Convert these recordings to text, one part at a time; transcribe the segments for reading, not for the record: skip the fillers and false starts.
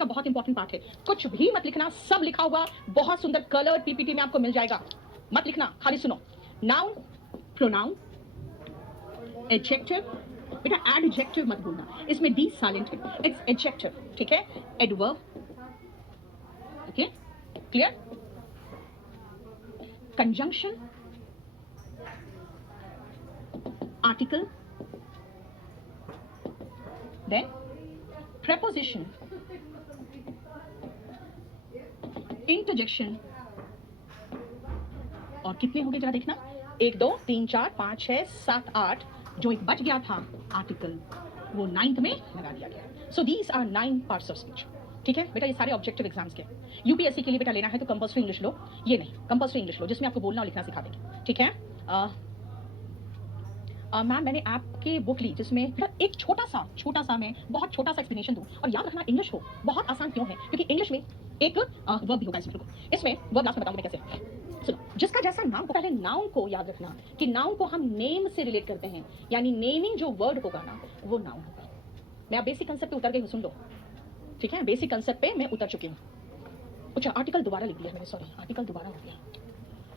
का बहुत important part है। कुछ भी मत लिखना, सब लिखा हुआ बहुत सुंदर कलर्ड पीपीटी में आपको मिल जाएगा। मत लिखना, खाली सुनो। नाउन, प्रोनाउन, एडजेक्टिव, बेटा एडजेक्टिव मत बोलना, इसमें डी साइलेंट है, इट्स एडजेक्टिव, ठीक है। Adverb, okay, clear. Conjunction, article, then preposition, interjection, और कितने हो गए जरा देखना, 1 2 3 4 5 6 7 8, जो एक बच गया था आर्टिकल वो 9th में लगा दिया गया। So these are 9 parts of speech, ठीक है बेटा। ये सारे ऑब्जेक्टिव एग्जाम्स के, यूपीएससी के लिए बेटा लेना है तो कंपल्सरी इंग्लिश लो, ये नहीं कंपल्सरी इंग्लिश लो जिसमें आपको बोलना और लिखना सिखा देंगे, ठीक है। मैम मैंने आपकी बुक ली जिसमें एक छोटा सा मैं बहुत छोटा सा एक्सप्लेनेशन दूं, और याद रखना इंग्लिश हो बहुत आसान क्यों है, क्योंकि इंग्लिश में एक वर्ब भी होगा इसमें वर्ब लास्ट में बताऊंगी मैं कैसे। सुनो, जिसका जैसा नाम को, पहले नाउन को याद रखना कि नाउन को हम नेम से रिलेट करते हैं, यानी नेमिंग जो वर्ड होगा ना वो नाउन होगा। मैं आप बेसिक कंसेप्ट पे उतर गई हूँ, सुन लो, ठीक है। बेसिक कंसेप्ट पे मैं उतर चुकी हूँ। अच्छा आर्टिकल दोबारा लिख दिया मैंने, सॉरी आर्टिकल दोबारा हो गया,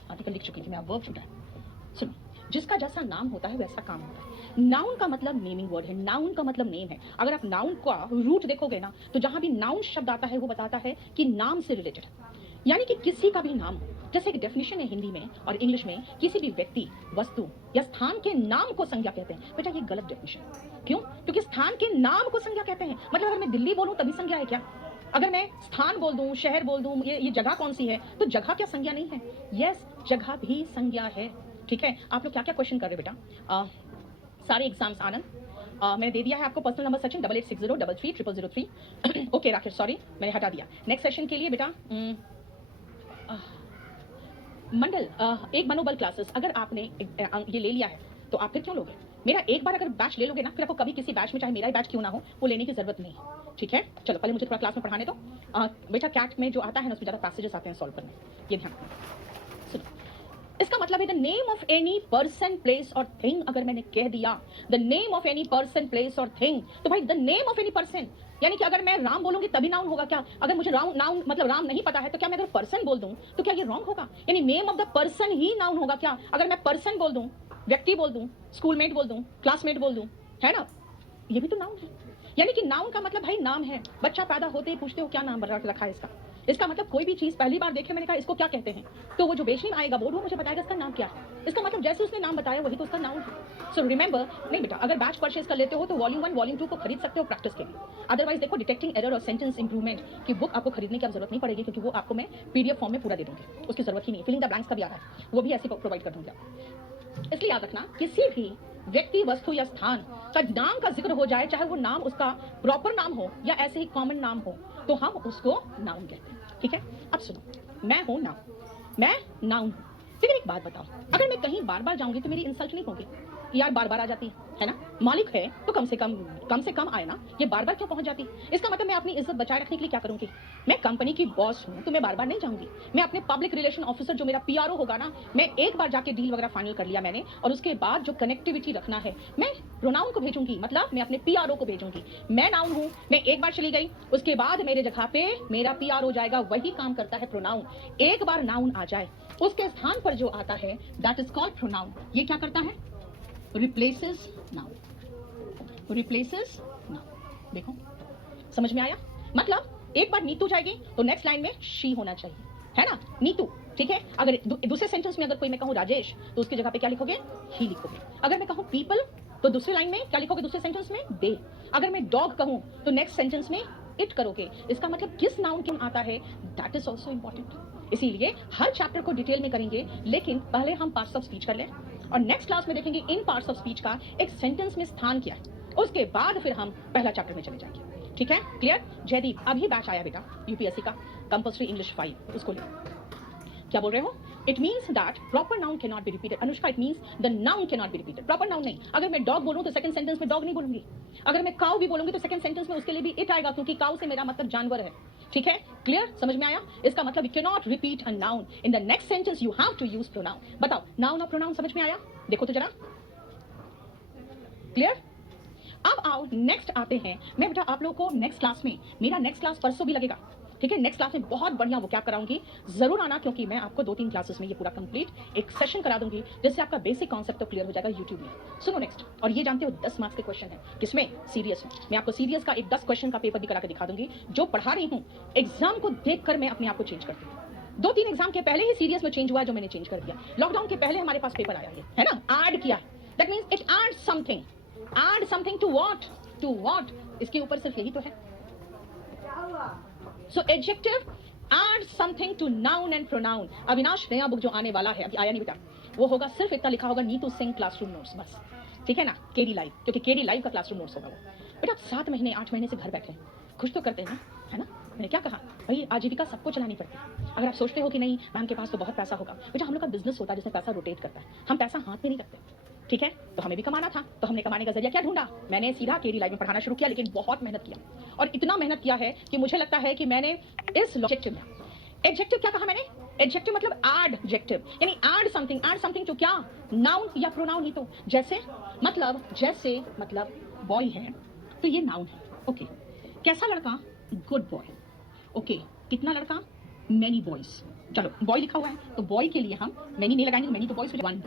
आर्टिकल लिख चुकी थी मैं, अब वर्ब छूटा है। सुनो, जिसका जैसा नाम होता है वैसा काम होता है। नाउन का मतलब नेमिंग वर्ड है, नाउन का मतलब नेम है। अगर आप नाउन का रूट देखोगे ना तो जहां भी नाउन शब्द आता है वो बताता है कि नाम से रिलेटेड, यानी कि किसी का भी नाम। जैसे एक डेफिनेशन है हिंदी में और इंग्लिश में, किसी भी व्यक्ति, वस्तु या स्थान के नाम को संज्ञा कहते हैं। बेटा ये गलत डेफिनेशन है, क्यों? क्योंकि स्थान के नाम को संज्ञा कहते हैं, मतलब अगर मैं दिल्ली बोलूं तभी संज्ञा है क्या? अगर मैं स्थान बोल दूं, शहर बोल दूं, ये जगह कौन सी है, तो जगह क्या संज्ञा नहीं है? यस, जगह भी संज्ञा है, ठीक है। आप लोग क्या क्या क्वेश्चन कर रहे बेटा? सारे एग्जाम्स आनंद, मैंने दे दिया है आपको personal number Sachin 8860333003। Okay Rakesh, sorry मैंने हटा दिया। नेक्स्ट सेशन के लिए बेटा मंडल, एक मनोबल क्लासेस, अगर आपने ये ले लिया है तो आप फिर क्यों लोगे? मेरा एक बार अगर बैच ले लोगे ना, फिर आपको कभी किसी बैच में, चाहे मेरा ही बैच क्यों ना हो, वो लेने की जरूरत नहीं, ठीक है। चलो पहले मुझे थोड़ा क्लास में पढ़ाने दो। बेटा कैट में जो आता है ना उसमें ज़्यादा पैसेजेस आते हैं सॉल्व करने, ये ध्यान रखना। सुनो, इसका मतलब है the name of any person place और थिंग। अगर मैंने कह दिया the name of any person place और थिंग, तो भाई the name of any person, यानी कि अगर मैं राम बोलूंगी तभी नाउन होगा क्या? अगर मुझे नाउन मतलब राम नहीं पता है तो क्या मैं अगर पर्सन बोल दूं तो क्या ये रॉन्ग होगा? यानी name of the person he noun होगा क्या? अगर मैं पर्सन बोल दूं, व्यक्ति बोल दूं, स्कूलमेट बोल दूं, क्लासमेट बोल दूं, है ना, ये भी तो नाउन है। यानी कि नाउन का मतलब भाई नाम है। बच्चा पैदा होते ही पूछते हो क्या नाम रखा है इसका। इसका मतलब कोई भी चीज पहली बार देखे, मैंने कहा इसको क्या कहते हैं, तो वो जो बेचने में आएगा वो मुझे बताएगा इसका नाम क्या है। इसका मतलब जैसे उसने नाम बताया वही तो उसका नाउन है। सो रिमेंबर, नहीं बेटा, अगर बैच परचेज कर लेते हो तो वॉल्यूम 1 वॉल्यूम 2 को खरीद सकते हो प्रैक्टिस के लिए। अदरवाइज देखो, डिटेक्टिंग एरर और सेंटेंस इंप्रूवमेंट की बुक आपको खरीदने की अब जरूरत नहीं पड़ेगी, क्योंकि वो आपको मैं पीडीएफ फॉर्म में पूरा दे दूंगी, उसकी जरूरत ही नहीं। फिलिंग द ब्लैंक्स का भी आ रहा है, वो भी ऐसे प्रोवाइड कर दूंगा। इसलिए याद रखना, किसी भी व्यक्ति, वस्तु या स्थान का नाम का जिक्र हो जाए, चाहे वो नाम उसका प्रॉपर नाम हो या ऐसे ही कॉमन नाम हो, तो हम उसको नाउन कहते हैं, ठीक है। अब सुनो, मैं हूं नाउन, मैं नाउन हूं, लेकिन एक बात बताओ, अगर मैं कहीं बार बार जाऊंगी तो मेरी इंसल्ट नहीं होगी? यार बार बार आ जाती है ना, मालिक है तो कम से कम आए ना, ये बार बार क्यों पहुंच जाती? इसका मतलब मैं अपनी इज्जत बचाए रखने के लिए क्या करूंगी? मैं कंपनी की बॉस हूं तो मैं बार बार नहीं जाऊंगी। मैं अपने पब्लिक रिलेशन ऑफिसर, जो मेरा पीआरओ होगा ना, मैं एक बार जाके डील वगैरह फाइनल कर लिया मैंने, और उसके बाद जो कनेक्टिविटी रखना है मैं प्रोनाउन को भेजूंगी, मतलब मैं अपने पीआरओ को भेजूंगी। मैं नाउन हूं, मैं एक बार चली गई, उसके बाद मेरे जगह पे मेरा पीआरओ जाएगा, वही काम करता है प्रोनाउन। एक बार नाउन आ जाए, उसके स्थान पर जो आता है दैट इज कॉल्ड प्रोनाउन। ये क्या करता है? Replaces noun, replaces noun. देखो समझ में आया? मतलब एक बार नीतू जाएगी तो नेक्स्ट लाइन में शी होना चाहिए, है ना, नीतू, ठीक है। अगर दूसरे सेंटेंस में अगर कोई मैं कहूं राजेश, तो उसकी जगह पे क्या लिखोगे? ही लिखोगे। अगर मैं कहूं पीपल, तो दूसरी लाइन में क्या लिखोगे? दूसरे सेंटेंस में दे। अगर मैं डॉग कहूं तो नेक्स्ट सेंटेंस में इट करोगे। इसका मतलब किस नाउन के आता है, दैट इज ऑल्सो इंपॉर्टेंट। इसीलिए हर चैप्टर को डिटेल में करेंगे, लेकिन पहले हम पार्ट्स ऑफ स्पीच कर लें, और नेक्स्ट क्लास में देखेंगे इन पार्ट्स ऑफ स्पीच का एक सेंटेंस में स्थान क्या है, उसके बाद फिर हम पहला चैप्टर में चले जाएंगे, ठीक है, क्लियर। जयदीप, अभी बैच आया बेटा यूपीएससी का कंपल्सरी इंग्लिश 5, उसको ले। क्या बोल रहे हो? It means that proper noun can not be repeated. Anushka, it means the noun can not be repeated, proper noun नहीं। अगर मैं डॉग बोलूं तो सेकंड सेंटेंस में डॉग नहीं बोलूंगी। अगर मैं काउ भी बोलूंगी तो सेकंड सेंटेंस में उसके लिए भी इट आएगा, क्योंकि काउ से मेरा मतलब जानवर है, ठीक है, क्लियर, समझ में आया? इसका मतलब you can not repeat a noun in the next sentence, you have to use pronoun. बताओ नाउन और प्रोनाउन समझ में आया? देखो तो जरा, क्लियर। अब आओ नेक्स्ट आते हैं। मैं बेटा आप लोगों को नेक्स्ट क्लास में, मेरा नेक्स्ट क्लास परसों भी लगेगा, ठीक है। नेक्स्ट क्लास में बहुत बढ़िया वो क्या कराऊंगी, जरूर आना, क्योंकि मैं आपको 2-3 क्लासेस में ये पूरा कंप्लीट एक सेशन करा दूंगी, जिससे आपका बेसिक कॉन्सेप्ट तो क्लियर हो जाएगा यूट्यूब में। सुनो नेक्स्ट, और ये जानते हो 10 मार्क्स के क्वेश्चन है, किसमें, सीरियस में। मैं आपको सीरियस का एक 10 क्वेश्चन का पेपर भी करा के दिखा दूंगी, जो पढ़ा रही हूँ एग्जाम को देखकर मैं अपने आप को चेंज करती हूँ। 2-3 एग्जाम के पहले ही सीरियस में चेंज हुआ, जो मैंने चेंज कर दिया। लॉकडाउन के पहले हमारे पास पेपर आया है ना, ऐड किया, that means it add something to what, इसके ऊपर सिर्फ यही तो है। So adjective add something to noun and pronoun. Avinash नया बुक जो आने वाला है, अभी आया नहीं बेटा, वो होगा सिर्फ इतना लिखा होगा, नीतू सिंह क्लासरूम नोट्स, बस, ठीक है ना, केडी लाइव, क्योंकि केडी लाइव का क्लासरूम नोट्स होगा वो। बेटा 7 महीने 8 महीने से घर बैठे हैं, खुश तो करते हैं ना, है ना। मैंने क्या कहा भाई, आजीविका सबको चलानी पड़ती है। अगर आप सोचते हो कि नहीं मैम के पास तो बहुत पैसा होगा, बेटा हम लोग का बिजनेस होता है जिसमें पैसा रोटेट करता है, हम पैसा हाथ में नहीं रखते, ठीक है। तो हमें भी कमाना था, तो हमने कमाने का जरिया क्या ढूंढा, मैंने सीधा केडी लाइव में पढ़ाना शुरू किया, लेकिन बहुत मेहनत किया, और इतना मेहनत किया है कि मुझे लगता है कि मैंने इस एडजेक्टिव में, एडजेक्टिव क्या कहा मैंने, एडजेक्टिव मतलब एडजेक्टिव, यानी ऐड समथिंग टू क्या, नाउन या प्रोनाउन ही तो। जैसे मतलब बॉय है तो ये नाउन है, ओके। कैसा लड़का, गुड बॉय, ओके। कितना लड़का, मैनी बॉयज, चलो बॉय लिखा हुआ है तो बॉय के लिए हम मैनी नहीं लगाएंगे, मैनी तो बॉयज, 1 बॉय,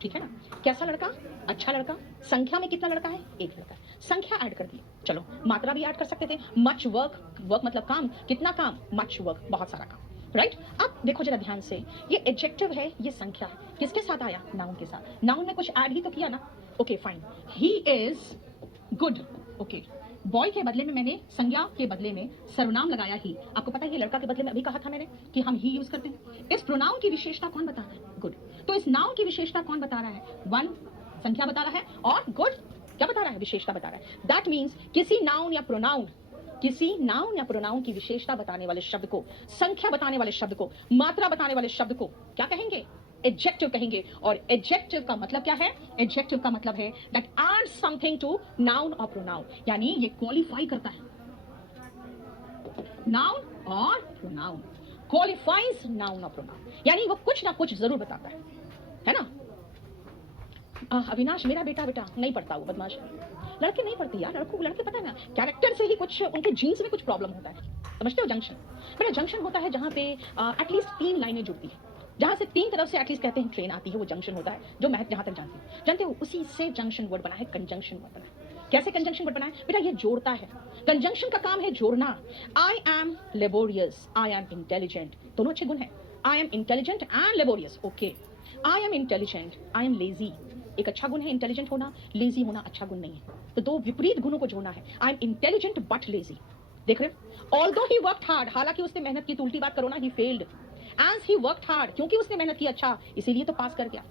ठीक है ना। कैसा लड़का, अच्छा लड़का, संख्या में कितना लड़का है, 1 लड़का, संख्या ऐड कर दी। चलो मात्रा भी ऐड कर सकते थे, मच वर्क मतलब काम, कितना काम, मच वर्क, बहुत सारा काम, राइट। अब देखो जरा ध्यान से, ये एडजेक्टिव है, ये संख्या है, किसके साथ आया, नाउन के साथ। नाउन में कुछ ऐड ही तो किया ना, okay fine. He is good, okay. Boy के बदले में मैंने संज्ञा के बदले में सर्वनाम लगाया ही। आपको पता है ये लड़का के बदले में अभी कहा था मैंने कि हम ही यूज करते हैं। इस प्रोनाउन की विशेषता कौन बता रहा है, गुड। तो इस नाउन की विशेषता कौन बता रहा है, 1 संख्या बता रहा है, और गुड क्या बता रहा है, विशेषता बता रहा है। दैट मीन्स किसी नाउन या प्रोनाउन की विशेषता बताने वाले शब्द को, संख्या बताने वाले शब्द को, मात्रा बताने वाले शब्द को क्या कहेंगे, एडजेक्टिव कहेंगे। और एडजेक्टिव का मतलब क्या है, एडजेक्टिव का मतलब है that add something to noun और प्रोनाउन, यानी ये क्वालिफाई करता है नाउन और प्रोनाउन, क्वालिफाइज नाउन और प्रोनाउन, यानी वो कुछ ना कुछ जरूर बताता है ना। अविनाश मेरा बेटा नहीं पढ़ता, वो बदमाश है। लड़के नहीं पढ़ते यार, लड़के पता है ना, कैरेक्टर से ही कुछ उनके जीन्स में कुछ प्रॉब्लम होता है, समझते हो। जंक्शन, बेटा जंक्शन होता है जहाँ पे एटलीस्ट 3 लाइनें जुड़ती है, जहां से 3 तरफ से एटलीस्ट कहते हैं ट्रेन आती है, वो जंक्शन होता है, जो मैं जहां तक जानते हो उसी से जंक्शन वर्ड बना है, कंजंक्शन वर्ड बना है। कैसे कंजंक्शन वर्ड बना है बेटा, ये जोड़ता है, कंजंक्शन का काम है जोड़ना। I am laborious, I am intelligent, दोनों अच्छे गुण हैं, I am intelligent and laborious, okay. I am intelligent, I am lazy, एक अच्छा गुण है इंटेलिजेंट होना, लेजी होना अच्छा गुण नहीं है, तो 2 विपरीत गुणों को जोड़ना है। I am intelligent but lazy, देख रहे हो। ऑल्दो ही वर्कड हार्ड, हालांकि उसने मेहनत की, तो उल्टी बात करो ना, he failed. As he worked hard, क्योंकि उसने मेहनत की, अच्छा इसीलिए तो पास कर गया,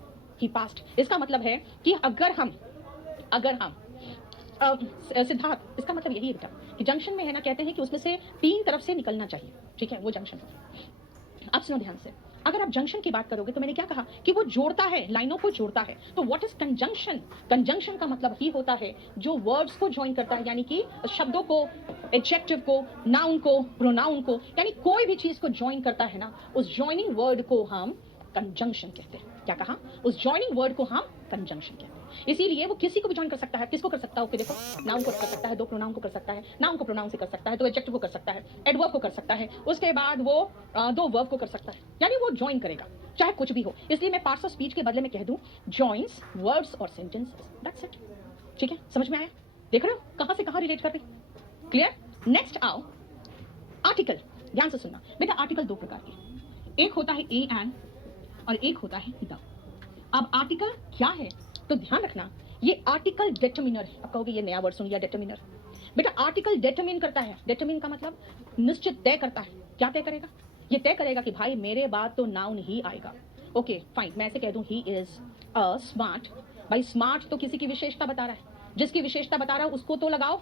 he passed। इसका मतलब है कि अगर हम सिद्धार्थ, इसका मतलब यही है बेटा कि जंक्शन में है ना, कहते हैं कि उसमें से 3 तरफ से निकलना चाहिए, ठीक है, वो जंक्शन है। अब सुनो ध्यान से, अगर आप जंक्शन की बात करोगे तो मैंने क्या कहा कि वो जोड़ता है, लाइनों को जोड़ता है। तो व्हाट इज कंजंक्शन, कंजंक्शन का मतलब ही होता है जो वर्ड्स को ज्वाइन करता है, यानी कि शब्दों को, एडजेक्टिव को, नाउन को, प्रोनाउन को, यानी कोई भी चीज को ज्वाइन करता है ना, उस ज्वाइनिंग वर्ड को हम कंजंक्शन कहते हैं। क्या कहा, उस ज्वाइनिंग वर्ड को हम कंजंक्शन कहते हैं। इसीलिए वो किसी को भी ज्वाइन कर सकता है, किसको कर सकता है, ओके देखो, नाउन को कर सकता है, 2 प्रोनाउन को कर सकता है, नाउन को प्रोनाउन से कर सकता है, 2 एडजेक्टिव को कर सकता है, एडवर्ब को कर सकता है, उसके बाद वो 2 वर्ब को कर सकता है, यानी वो ज्वाइन करेगा चाहे कुछ भी हो। इसलिए मैं पार्ट्स ऑफ स्पीच के बदले में कह दूं जॉइंस वर्ड्स और सेंटेंसेस, दैट्स इट, ठीक है, समझ में आया। देख रहे हो कहां से कहां रिलेट कर रही, क्लियर। नेक्स्ट आओ आर्टिकल, ध्यान से सुनना बेटा। आर्टिकल 2 प्रकार के, एक होता है ए एन और एक होता है द। अब आर्टिकल क्या है तो ध्यान रखना, ये आर्टिकल डिटरमिनर है। अब कहोगे ये नया वर्ड सुन लिया, डिटरमिनर। बेटा आर्टिकल डिटरमिन करता है, डिटरमिन का मतलब निश्चित तय करता है। क्या तय करेगा, ये तय करेगा कि भाई मेरे बाद तो नाउन ही आएगा, ओके फाइन। मैं ऐसे कह दूं ही इज अ स्मार्ट, भाई स्मार्ट तो किसी की विशेषता बता रहा है, जिसकी विशेषता बता रहा है उसको तो लगाओ,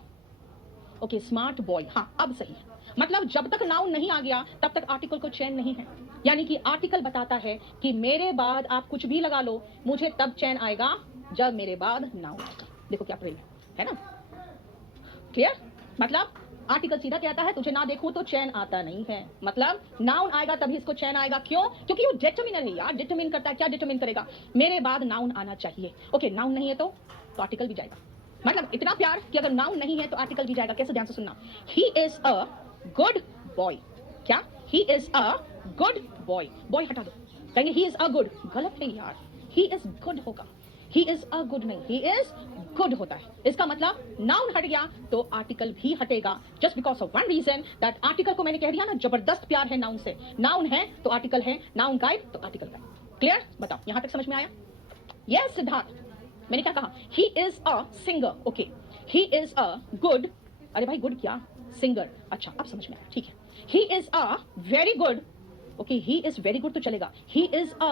ओके स्मार्ट बॉय, हाँ अब सही है। मतलब जब तक नाउन नहीं आ गया तब तक आर्टिकल को चैन नहीं है, यानी कि आर्टिकल बताता है कि मेरे बाद आप कुछ भी लगा लो, मुझे तब चैन आएगा जब मेरे बाद नाउन आएगा। देखो क्या प्रेम है ना, क्लियर। मतलब आर्टिकल सीधा कहता है तुझे ना देखूं तो चैन आता नहीं है, मतलब नाउन आएगा तभी इसको चैन आएगा। क्यों, क्योंकि वो डिटरमिनर है यार, डिटरमिन करता है। क्या डिटरमिन करेगा, मेरे बाद नाउन आना चाहिए, ओके नाउन नहीं है तो आर्टिकल भी जाएगा, मतलब इतना प्यार कि अगर नाउन नहीं है तो आर्टिकल भी जाएगा। कैसे? ध्यान से सुनना। He is a good boy. क्या? He is a good boy. Boy हटा दो, कहेंगे ही इज अ गुड, गलत है यार, ही इज गुड होगा, ही इज अ गुड नहीं, ही इज गुड होता है। इसका मतलब नाउन हट गया तो आर्टिकल भी हटेगा, just because of one reason that article को मैंने कह दिया ना, जबरदस्त प्यार है नाउन से। नाउन है तो आर्टिकल है, नाउन गायब तो आर्टिकल गायब। क्लियर? बताओ यहां तक समझ में आया? यस सिद्धार्थ, मैंने क्या कहा? ही is a singer. Okay, he is a good, अरे भाई गुड क्या? सिंगर। अच्छा अब समझ में आया, ठीक है। ही is a very good, okay, he is very good तो चलेगा। ही इज अ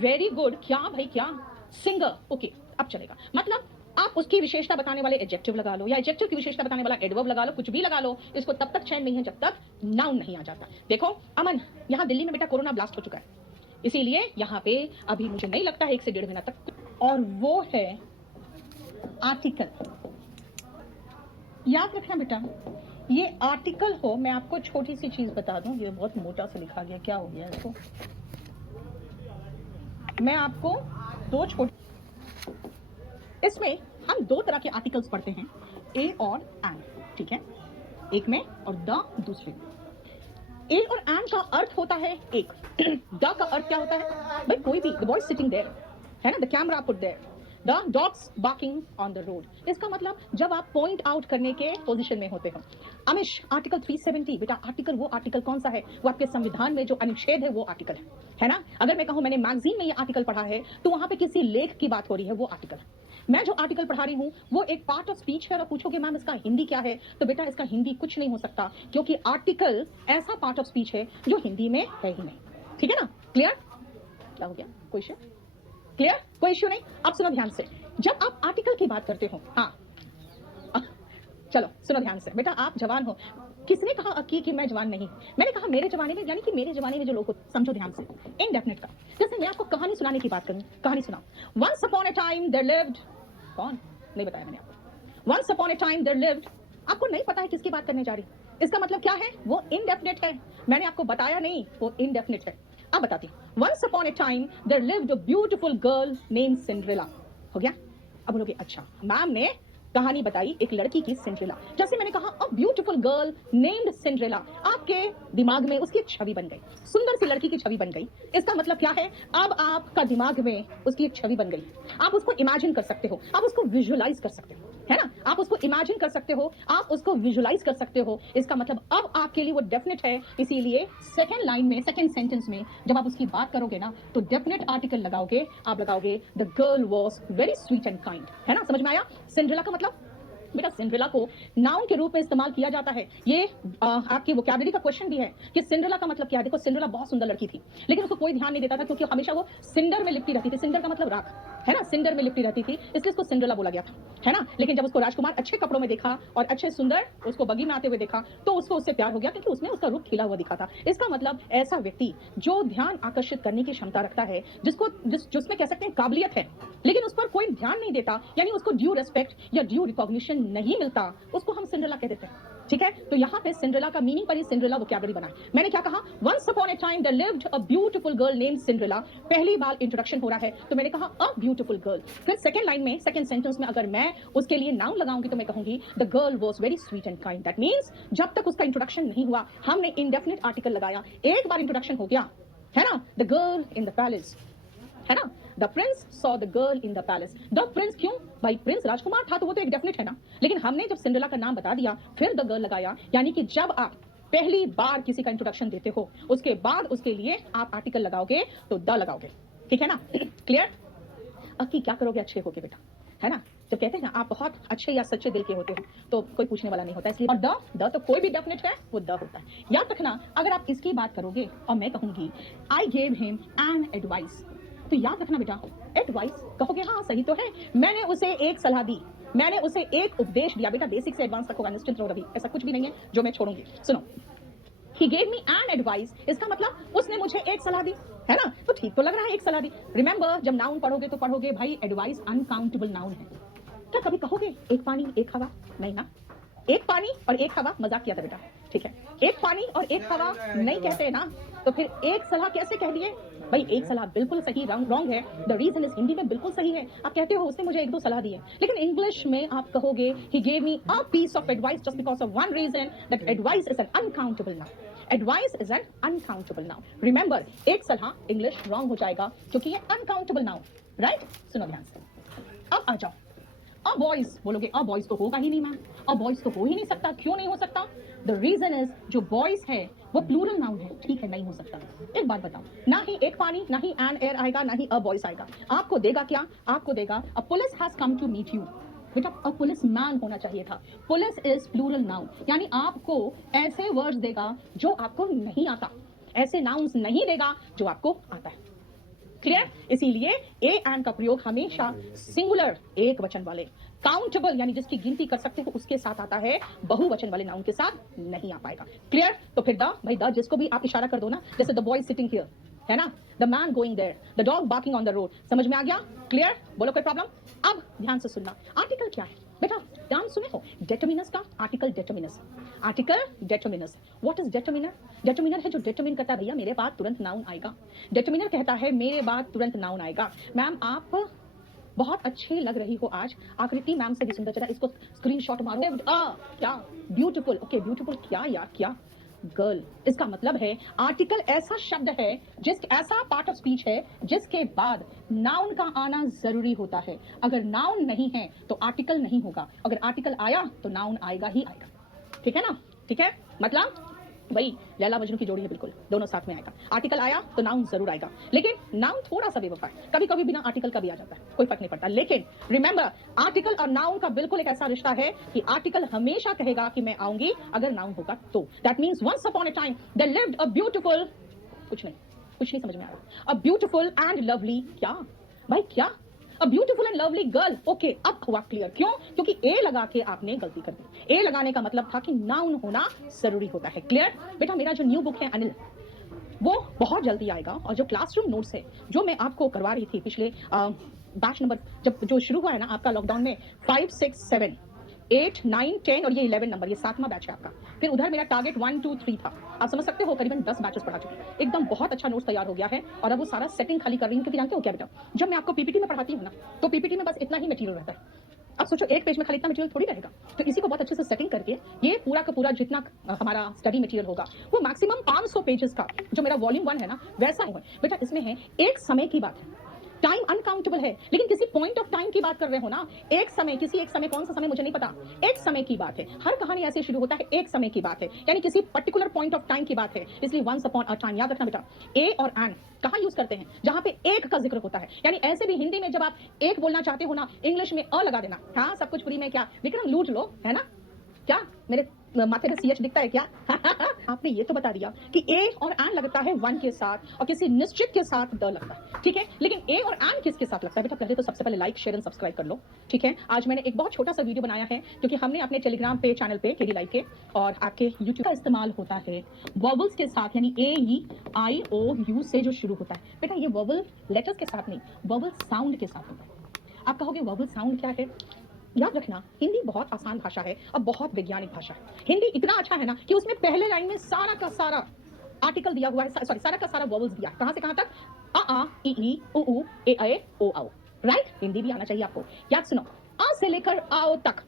वेरी गुड क्या भाई? क्या? सिंगर। ओके, अब चलेगा। मतलब आप उसकी विशेषता बताने वाले एडजेक्टिव लगा लो, या एडजेक्टिव की विशेषता बताने वाला एडवर्ब लगा लो, कुछ भी लगा लो, इसको तब तक चैन नहीं है जब तक नाउन नहीं आ जाता। देखो अमन, यहाँ दिल्ली में बेटा कोरोना ब्लास्ट हो चुका है, इसीलिए यहाँ पे अभी मुझे नहीं लगता है 1 से 1.5 महीना तक, और वो है आर्टिकल। याद रखना बेटा, ये आर्टिकल हो। मैं आपको छोटी सी चीज बता दूं, ये बहुत मोटा सा लिखा गया, क्या हो गया इसको? मैं आपको दो छोटे, इसमें हम 2 तरह के आर्टिकल्स पढ़ते हैं, ए और एंड, ठीक है? एक में और द दूसरे में। ए और एंड का अर्थ होता है एक, द का अर्थ क्या होता है? भाई कोई भी, द बॉय सिटिंग देयर, है ना, the camera put there, the dogs barking on the road. इसका मतलब जब आप पॉइंट आउट करने के पोजीशन में होते हो। अमिश, आर्टिकल 370 बेटा, आर्टिकल वो आर्टिकल कौन सा है? वो आपके संविधान में जो अनुच्छेद है वो आर्टिकल है ना? अगर मैं कहूं मैंने मैगजीन में ये आर्टिकल पढ़ा है तो वहां पे किसी लेख की बात हो रही है, वो आर्टिकल है। मैं जो आर्टिकल पढ़ा रही हूँ वो एक पार्ट ऑफ स्पीच है, और पूछोगे मैम इसका हिंदी क्या है, तो बेटा इसका हिंदी कुछ नहीं हो सकता, क्योंकि आर्टिकल ऐसा पार्ट ऑफ स्पीच है जो हिंदी में है ही नहीं। ठीक है ना? क्लियर? क्या हो गया? कोई इश्यू? क्लियर? कोई इश्यू नहीं? अब सुनो ध्यान से, जब आप आर्टिकल की बात करते हो, हाँ चलो सुनो ध्यान से बेटा, आप जवान हो। किसने कहा कि मैं जवान नहीं? मैंने कहा मेरे जमाने में, यानी कि मेरे जमाने में जो लोग हो, समझो ध्यान से, इनडेफिनेट का। जैसे मैं आपको कहानी सुनाने की बात करूं, कहानी सुनाओ। Once upon a time there lived, कौन? नहीं बताया मैंने आपको। Once upon a time there lived, आपको नहीं पता है किसकी बात करने जा रही, इसका मतलब क्या है? वो इनडेफिनेट है। मैंने आपको बताया नहीं, वो इनडेफिनेट है। अब बताती हूं। Once upon a time there lived a beautiful girl named Cinderella. हो गया? अब बोलोगे अच्छा मैम ने कहानी बताई एक लड़की की, सिंड्रेला। जैसे मैंने कहा a beautiful girl named Cinderella, आपके दिमाग में उसकी एक छवि बन गई, सुंदर सी लड़की की छवि बन गई। इसका मतलब क्या है? अब आपका दिमाग में उसकी एक छवि बन गई, आप उसको इमेजिन कर सकते हो, आप उसको विजुअलाइज कर सकते हो, है ना? आप उसको इमेजिन कर सकते हो, आप उसको विजुअलाइज कर सकते हो। इसका मतलब अब आपके लिए वो डेफिनेट है। इसीलिए सेकंड लाइन में, सेकंड सेंटेंस में जब आप उसकी बात करोगे ना, तो डेफिनेट आर्टिकल लगाओगे। आप लगाओगे the girl was very sweet and kind, है ना? समझ में आया? सिंड्रेला का मतलब बेटा, सिंड्रेला को नाउन के रूप में इस्तेमाल किया जाता है। ये आपकी वोकैबुलरी का क्वेश्चन भी है कि सिंड्रेला का मतलब क्या है। देखो सिंड्रेला बहुत सुंदर लड़की थी, लेकिन उसको कोई ध्यान नहीं देता था, क्योंकि हमेशा वो सिंडर में लिपटी रहती थी। सिंडर का मतलब राख, है ना? सिंडर में लिपटी रहती थी, इसलिए उसको सिंड्रेला बोला गया था, है ना? लेकिन जब उसको राजकुमार अच्छे कपड़ों में देखा और अच्छे सुंदर उसको बगी में आते हुए देखा, तो उसको उससे प्यार हो गया, क्योंकि उसमें उसका रूप खिला हुआ दिखा था। इसका मतलब ऐसा व्यक्ति जो ध्यान आकर्षित करने की क्षमता रखता है, जिसमें कह सकते हैं काबिलियत है, लेकिन उस पर कोई ध्यान नहीं देता, यानी उसको ड्यू रेस्पेक्ट या ड्यू रिकॉग्निशन नहीं मिलता, उसको हम सिंड्रेला कह देते हैं। ठीक है? तो यहाँ पे सिंड्रेला का मीनिंग पर ही सिंड्रेला वोकैबुलरी बना है। मैंने क्या कहा? Once upon a time there lived a beautiful girl named Cinderella. पहली बार इंट्रोडक्शन हो रहा है, तो मैंने कहा अ ब्यूटीफुल गर्ल। फिर सेकंड लाइन में, सेकंड सेंटेंस में अगर मैं उसके लिए नाउन लगाऊंगी तो मैं कहूंगी the girl was very sweet and kind. That means जब तक उसका इंट्रोडक्शन नहीं हुआ, हमने इंडेफिनिट आर्टिकल लगाया। एक बार इंट्रोडक्शन हो गया, है ना? The girl in the palace, है ना? The Prince saw the girl in the palace. The Prince क्यों भाई? प्रिंस राजकुमार था, तो वो तो एक डेफिनेट है ना। लेकिन हमने जब सिंड्रेला का नाम बता दिया, फिर द गर्ल लगाया, यानी कि जब आप पहली बार किसी का इंट्रोडक्शन देते हो, उसके बाद उसके लिए आप आर्टिकल लगाओगे तो द लगाओगे। ठीक है ना? क्लियर? अब की क्या करोगे अच्छे होके बेटा, है ना? जब कहते हैं ना आप बहुत अच्छे या सच्चे दिल के होते हो, तो कोई पूछने वाला नहीं होता, इसलिए। और द तो कोई भी डेफिनेट है, वो द होता है। याद रखना, अगर आप इसकी बात करोगे और मैं कहूंगी I gave him an advice, तो याद रखना बेटा, एडवाइस कहोगे हाँ सही तो है, मैंने उसे एक सलाह दी, मैंने उसे एक उपदेश दिया। बेटा बेसिक से एडवांस तक होगा, निश्चिंत रहो रवि, ऐसा कुछ भी नहीं है जो मैं छोड़ूंगी। सुनो, He gave me an advice, इसका मतलब उसने मुझे एक सलाह दी, है ना? तो ठीक तो लग रहा है, एक सलाह दी। रिमेंबर, जब नाउन पढ़ोगे तो पढ़ोगे भाई एडवाइस अनकाउंटेबल नाउन है। क्या कभी कहोगे एक पानी एक हवा? नहीं ना। एक पानी और एक हवा, मजाक किया था बेटा, ठीक है? एक पानी और एक हवा नहीं कहते ना, तो फिर एक सलाह कैसे कह दिए? भाई एक सलाह बिल्कुल सही रॉन्ग है। द रीजन इज हिंदी में बिल्कुल सही है, आप कहते हो उसने मुझे एक दो सलाह दी है, लेकिन इंग्लिश में आप कहोगे he gave me a piece of advice just because of one reason that advice is an uncountable noun. Advice is an uncountable noun. Remember, एक सलाह इंग्लिश रॉन्ग हो जाएगा क्योंकि ये अनकाउंटेबल नाउन, राइट? सुनो ध्यान से, अब आ जाओ। अ बॉयज बोलोगे, अ बॉयज तो होगा ही नहीं मैम, अ बॉयज तो हो ही नहीं सकता। क्यों नहीं हो सकता? द रीजन इज जो बॉयज है वो प्लूरल नाउन है, ठीक है, नहीं हो सकता। एक बात बताओ, ना ही एक पानी, ना ही एन एयर आएगा, ना ही अ बॉयज आएगा। आपको देगा क्या? आपको देगा a police has come to meet you. बेटा अ पुलिस मैन होना चाहिए था। पुलिस इज प्लूरल नाउन, यानी आपको ऐसे वर्ड्स देगा जो आपको नहीं आता, ऐसे नाउन्स नहीं देगा जो आपको आता है। क्लियर? इसीलिए ए एंड का प्रयोग हमेशा सिंगुलर एक वचन वाले, काउंटेबल यानी जिसकी गिनती कर सकते हो उसके साथ आता है, बहुवचन वाले नाउन के साथ नहीं आ पाएगा। क्लियर? तो फिर द, भाई द जिसको भी आप इशारा कर दो ना, जैसे द बॉय सिटिंग हियर, है ना, the man going there, the dog barking on the road, समझ में आ गया? क्लियर? बोलो कोई प्रॉब्लम? अब ध्यान से सुनना, आर्टिकल क्या है बेटा? ध्यान सुने हो, डेटर्मिनस का article determiners, article determiners. What is determiner? Determiner है जो डिटरमिन करता है, भैया मेरे बाद तुरंत नाउन आएगा। डेटर्मिनर कहता है मेरे बाद तुरंत नाउन आएगा। मैम आप बहुत अच्छी लग रही हो आज, आकृति मैम से भी सुंदर, चला इसको स्क्रीनशॉट मारो। क्या ब्यूटीफुल? ओके ब्यूटीफुल क्या यार, क्या गर्ल? इसका मतलब है आर्टिकल ऐसा शब्द है, ऐसा पार्ट ऑफ स्पीच है जिसके बाद नाउन का आना जरूरी होता है। अगर नाउन नहीं है तो आर्टिकल नहीं होगा, अगर आर्टिकल आया तो नाउन आएगा ही आएगा। ठीक है ना? ठीक है, मतलब वही लैला मजनू की जोड़ी है, बिल्कुल दोनों साथ में आएगा। आर्टिकल आया तो नाउन जरूर आएगा, लेकिन नाउन थोड़ा सा बेवफा है, कभी कभी बिना आर्टिकल का भी आ जाता है, कोई फर्क नहीं पड़ता। लेकिन रिमेंबर, आर्टिकल और नाउन का बिल्कुल एक ऐसा रिश्ता है कि आर्टिकल हमेशा कहेगा कि मैं आऊंगी, अगर नाउन होगा तो। That means once upon a time there lived a beautiful, कुछ नहीं समझ में आ रहा, अ ब्यूटीफुल एंड लवली, क्या भाई क्या? A beautiful and lovely girl. Okay, अब हुआ क्लियर। क्यों? क्योंकि ए लगा के आपने गलती कर दी। ए लगाने का मतलब था कि नाउन होना जरूरी होता है। क्लियर? बेटा मेरा जो न्यू बुक है अनिल, वो बहुत जल्दी आएगा, और जो क्लासरूम नोट्स है जो मैं आपको करवा रही थी पिछले बैच नंबर जब जो शुरू हुआ है ना आपका लॉकडाउन में, 5, 6, 7, 8, 9, 10 और ये 11 नंबर, ये 7वां बैच है आपका। फिर उधर मेरा टारगेट 1, 2, 3 था। आप समझ सकते हो करीबन 10 बैचेस पढ़ा चुकी हूं। एकदम बहुत अच्छा नोट्स तैयार हो गया है, और अब वो सारा सेटिंग खाली कर रही हूं, क्योंकि जानते हो क्या बेटा, जब मैं आपको पीपीटी में पढ़ाती हूँ ना, तो पीपीटी में बस इतना ही मटेरियल रहता है। अब सोचो एक पेज में खाली इतना मटेरियल थोड़ी रहेगा, तो इसी को बहुत अच्छे से सेटिंग करके ये पूरा का पूरा जितना हमारा स्टडी मटेरियल होगा वो मैक्सिमम 500 पेजेस का, जो मेरा वॉल्यूम 1 है ना, वैसा है बेटा। इसमें है एक समय की बात है, टाइम अनकाउंटेबल है, लेकिन किसी पॉइंट ऑफ टाइम की बात कर रहे हो ना, एक समय, किसी एक समय, कौन सा समय मुझे नहीं पता, एक समय की बात है। हर कहानी ऐसे शुरू होता है, एक समय की बात है, यानी किसी पर्टिकुलर पॉइंट ऑफ टाइम की बात है। इसलिए वंस अपॉन अ टाइम याद रखना बेटा। ए और एन कहां यूज करते हैं? जहां पे एक का जिक्र होता है, यानी ऐसे भी हिंदी में जब आप एक बोलना चाहते हो ना, इंग्लिश में अ लगा देना। हाँ, सब कुछ फ्री में, क्या विक्रम लूट लो, है ना? क्या मेरे माथे पे सीएच दिखता है क्या? आपने ये तो बता दिया कि ए और एन लगता है 1 के साथ, और किसी निश्चित के साथ द लगता है। ठीक है, लेकिन ए और एन किसके साथ लगता है बेटा? पहले तो सबसे पहले लाइक, शेयर एंड सब्सक्राइब कर लो। ठीक है, आज मैंने एक बहुत छोटा सा वीडियो बनाया है, क्योंकि हमने अपने टेलीग्राम पे, चैनल पे, केडी लाइव के और आपके यूट्यूब का इस्तेमाल होता है वॉवल्स के साथ, यानी ए, ई, आई, ओ, यू से जो शुरू होता है बेटा, ये वॉवल लेटर्स के साथ नहीं, वॉवल साउंड के साथ होता है। आप कहोगे वॉवल साउंड क्या है? याद रखना, हिंदी बहुत आसान भाषा है और बहुत वैज्ञानिक भाषा है। हिंदी इतना अच्छा है ना कि उसमें पहले लाइन में सारा का सारा आर्टिकल दिया हुआ है, सॉरी सारा का सारा वॉवल्स दिया, कहां से कहां तक? आ, ई, उ, ए, ओ, औ। राइट? हिंदी भी आना चाहिए आपको। याद सुनो, आ से लेकर आओ तक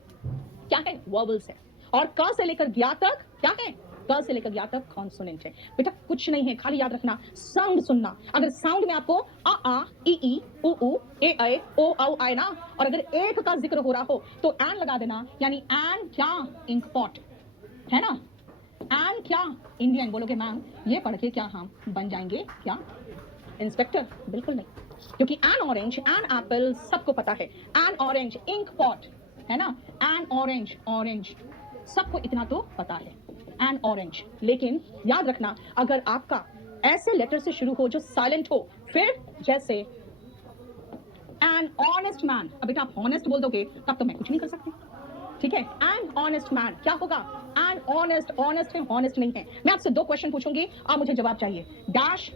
क्या है? वॉवल्स है, और क से लेकर ज्ञा तक क्या है? क से लेकर ज्ञा तक कॉन्सोनेंट है। बेटा कुछ नहीं है, खाली याद रखना साउंड सुनना। अगर साउंड में आपको आ, ई, उ, ए, ओ, औ आए ना, और अगर एक का जिक्र हो रहा हो तो एन लगा देना, यानी एन क्या? इंक पॉट, है ना? एन क्या? इंडियन। बोलोगे मैम ये पढ़ के क्या हम बन जाएंगे क्या इंस्पेक्टर? बिल्कुल नहीं, क्योंकि एन ऑरेंज, एन एप्पल सबको पता है, एन ऑरेंज इंक पॉट, है ना? एन ऑरेंज, ऑरेंज सबको इतना तो पता है, एन ऑरेंज। लेकिन याद रखना, अगर आपका ऐसे लेटर से शुरू हो जो साइलेंट हो, फिर जैसे एन ऑनेस्ट मैन, अब बेटा आप ऑनेस्ट बोल दोगे तब तो मैं कुछ नहीं कर सकती। ठीक है, एन ऑनेस्ट मैन क्या होगा? एन ऑनेस्ट, ऑनेस्ट है, ऑनेस्ट नहीं है। मैं आपसे 2 क्वेश्चन पूछूंगी, आप मुझे जवाब चाहिए, डैश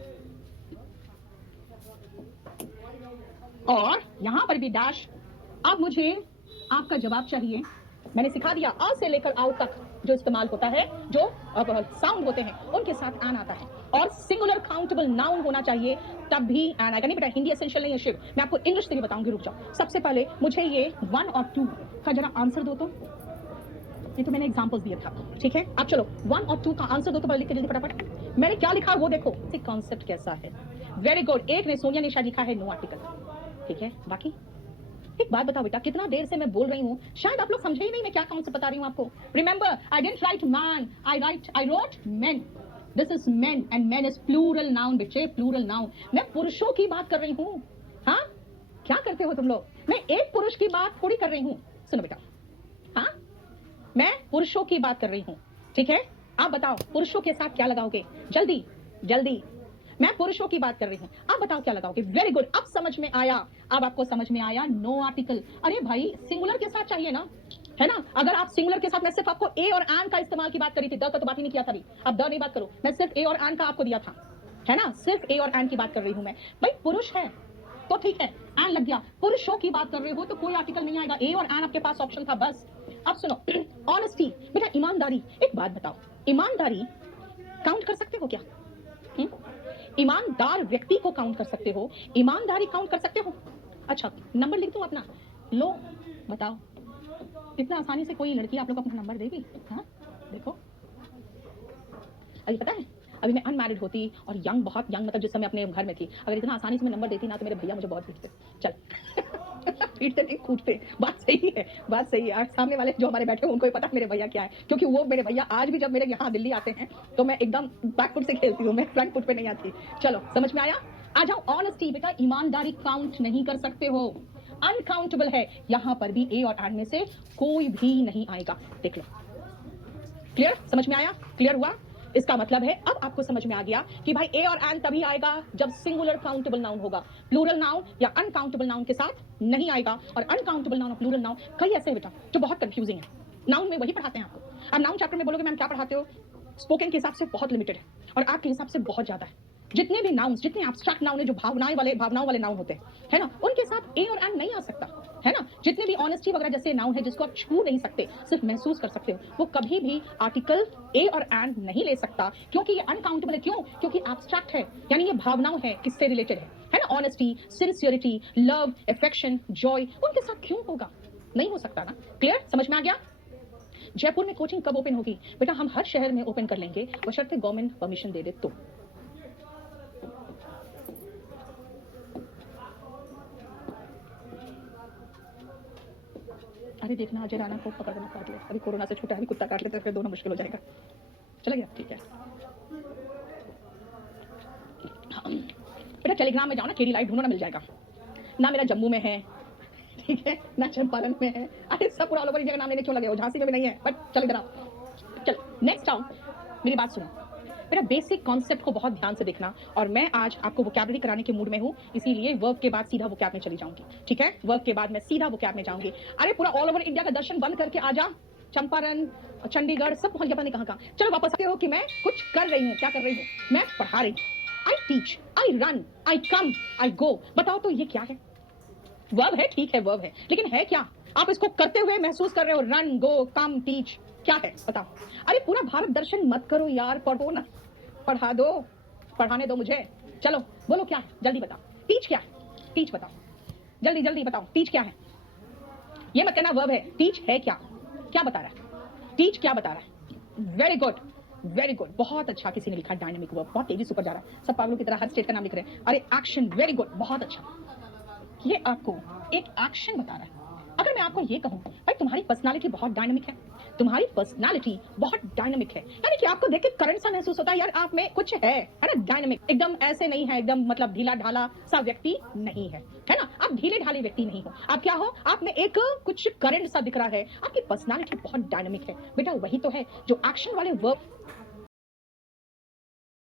और यहां पर भी डैश। अब मुझे आपका जवाब चाहिए। मैंने सिखा दिया, अ से लेकर आओ तक जो इस्तेमाल होता है, जो साउंड होते हैं उनके साथ एन आता है, और सिंगुलर काउंटेबल नाउन होना चाहिए तब भी एन आएगा। नहीं बेटा हिंदी एसेंशियल नहीं है शिव, मैं आपको इंग्लिश से भी बताऊंगी, रुक जाओ। सबसे पहले मुझे ये 1 और 2 का जरा आंसर दो तो, ये तो मैंने एग्जांपल्स दिए था, ठीक है। अब चलो 1 और 2 का आंसर दो तो लिख के जल्दी फटाफट। मैंने क्या लिखा वो देखो, कॉन्सेप्ट कैसा है। वेरी गुड, एक ने सोनिया ने शायद लिखा है नो आर्टिकल, ठीक है। बाकी एक बात बताओ बेटा, कितना देर से मैं बोल रही हूँ, शायद आप लोग समझे ही नहीं मैं क्या कॉन्सेप्ट बता रही हूँ आपको। Remember I didn't write man, I wrote men. This is men and men is plural noun बच्चे, प्लूरल नाउन। मैं पुरुषों की बात कर रही हूँ। हाँ क्या करते हो तुम लोग, मैं एक पुरुष की बात थोड़ी कर रही हूँ। सुनो बेटा, हाँ मैं पुरुषों की बात कर रही हूँ, ठीक है। आप बताओ पुरुषों के साथ क्या लगाओगे, जल्दी जल्दी। मैं पुरुषों की बात कर रही हूँ, आप बताओ क्या लगाओगे। वेरी गुड, अब समझ में आया, अब आपको समझ में आया। नो आर्टिकल, अरे भाई सिंगुलर के साथ चाहिए ना, है ना। अगर आप सिंगुलर के साथ, मैं सिर्फ आपको ए और एन का इस्तेमाल की बात करी थी, द का तो बात ही नहीं किया था अभी। अब द नहीं बात करो, मैं सिर्फ ए और एन का आपको दिया था, है ना। सिर्फ ए और एन की बात कर रही हूँ मैं। भाई पुरुष है तो ठीक है, एन लग गया। पुरुषों की बात कर रहे हो तो कोई आर्टिकल नहीं आएगा, ए और एन आपके पास ऑप्शन था बस। अब सुनो, ऑनेस्टी बेटा, ईमानदारी। एक बात बताओ, ईमानदारी काउंट कर सकते हो क्या? ईमानदार व्यक्ति को काउंट कर सकते हो, ईमानदारी काउंट कर सकते हो? अच्छा नंबर लिख दूं अपना, लो बताओ, इतना आसानी से कोई लड़की आप लोग अपना नंबर देगी? हाँ देखो, अभी पता है, अभी मैं अनमैरिड होती और यंग, बहुत यंग, मतलब जिस समय अपने घर में थी, अगर इतना आसानी से मैं नंबर देती ना तो मेरे भैया मुझे बहुत पीटते। चल पीटते नहीं, कूटते। बात सही है, बात सही है। सामने वाले जो हमारे बैठे हैं उनको भी पता मेरे भैया क्या है, क्योंकि वो मेरे भैया आज भी जब मेरे यहाँ दिल्ली आते हैं तो मैं एकदम बैकफुट से खेलती हूँ, मैं फ्रंट फुट पे नहीं आती। चलो समझ में आया। आ जाओ, ऑनेस्टी बेटा, ईमानदारी काउंट नहीं कर सकते हो, अनकाउंटेबल है। यहां पर भी ए और एन में से कोई भी नहीं आएगा, देख लो। क्लियर, समझ में आया, क्लियर हुआ। इसका मतलब है अब आपको समझ में आ गया कि भाई ए और एन तभी आएगा जब सिंगुलर काउंटेबल नाउन होगा, प्लूरल नाउन या अनकाउंटेबल नाउन के साथ नहीं आएगा। और अनकाउंटेबल नाउन और प्लूरल नाउन कई ऐसे हैं बेटा जो बहुत कंफ्यूजिंग है। नाउन में वही पढ़ाते हैं आपको। अब नाउन चैप्टर में बोलोगे मैम क्या पढ़ाते हो, स्पोकन के हिसाब से बहुत लिमिटेड है और आपके हिसाब से बहुत ज्यादा है। जितने भी नाउन, जितने एब्स्ट्रैक्ट नाउन है, जो भावनाओं वाले नाउन होते हैं, है ना, उनके साथ ए और एन नहीं आ सकता, है ना। जितने भी ऑनेस्टी वगैरह जैसे नाउन है जिसको आप छू नहीं सकते, सिर्फ महसूस कर सकते हो, वो कभी भी आर्टिकल ए और एन नहीं ले सकता, क्योंकि ये अनकाउंटेबल है। क्यों? क्योंकि एब्स्ट्रैक्ट है, यानी ये भावनाओं है, किससे रिलेटेड है ना। Honesty, sincerity, love, affection, Joy, उनके साथ क्यों होगा, नहीं हो सकता ना। क्लियर, समझ में आ गया। जयपुर में कोचिंग कब ओपन होगी बेटा? हम हर शहर में ओपन कर लेंगे, बशर्ते गवर्नमेंट परमिशन दे दे तो। अरे देखना, अजय राणा को पकड़ देना काट ले, अभी कोरोना से छूटा है, अभी कुत्ता काट लेते फिर दोनों मुश्किल हो जाएगा। चला गया, ठीक है। बेटा टेलीग्राम में जाओ ना, केडी लाइव ढूंढो ना, मिल जाएगा ना। मेरा जम्मू में है, ठीक है ना, चंपारण में है। अरे सब पूरा ऑल ओवर इंडिया का नाम लेने क्यों लगे हो, झांसी में भी नहीं है, बट चल इधर आओ। चल नेक्स्ट आओ, मेरी बात सुनो बेटा, बेसिक कॉन्सेप्ट को बहुत ध्यान से देखना। और मैं आज आपको वोकैबुलरी कराने के मूड में हूँ, इसीलिए वर्ब के बाद सीधा वोकैब में चली जाऊंगी, ठीक है। वर्ब के बाद मैं सीधा वोकैब में जाऊंगी। अरे पूरा ऑल ओवर इंडिया का दर्शन बंद करके आ जा, चंपारण, चंडीगढ़ सब पहुंच गया, पता नहीं कहाँ। चलो वापस आते हो कि मैं कुछ कर रही हूँ, क्या कर रही हूँ, मैं पढ़ा रही हूँ। आई टीच, आई रन, आई कम, आई गो। बताओ तो ये क्या है? वर्ब है, ठीक है वर्ब है, लेकिन है क्या? आप इसको करते हुए महसूस कर रहे हो, रन, गो, कम, टीच, क्या है बताओ? अरे पूरा भारत दर्शन मत करो यार, पढ़ो ना, पढ़ा दो, पढ़ाने दो मुझे। चलो बोलो क्या है, जल्दी बताओ। टीच क्या है, टीच बताओ, जल्दी जल्दी बताओ, टीच क्या है? ये मत कहना वर्ब है, टीच है क्या, क्या बता रहा है, टीच क्या बता रहा है? वेरी गुड, वेरी गुड, बहुत अच्छा किसी ने लिखा, डायनामिक वर्ब, बहुत तेजी से ऊपर जा रहा है, सब पागलों की तरह हर स्टेट का नाम लिख रहे हैं। अरे एक्शन, वेरी गुड, बहुत अच्छा, ये आपको एक एक्शन बता रहा है। अगर मैं आपको ये कहूं भाई तुम्हारी पर्सनालिटी बहुत डायनामिक है, तुम्हारी पर्सनालिटी बहुत डायनामिक है, यानी कि आपको देख के करंट सा महसूस होता है यार आप में कुछ है ना, डायनामिक, एकदम ऐसे नहीं है, एकदम मतलब ढीला ढाला सा व्यक्ति नहीं है, है ना। आप ढीले ढाले व्यक्ति नहीं हो, आप क्या हो, आप में एक कुछ करंट सा दिख रहा है, आपकी पर्सनालिटी बहुत डायनामिक है। बेटा वही तो है जो एक्शन वाले वर्ब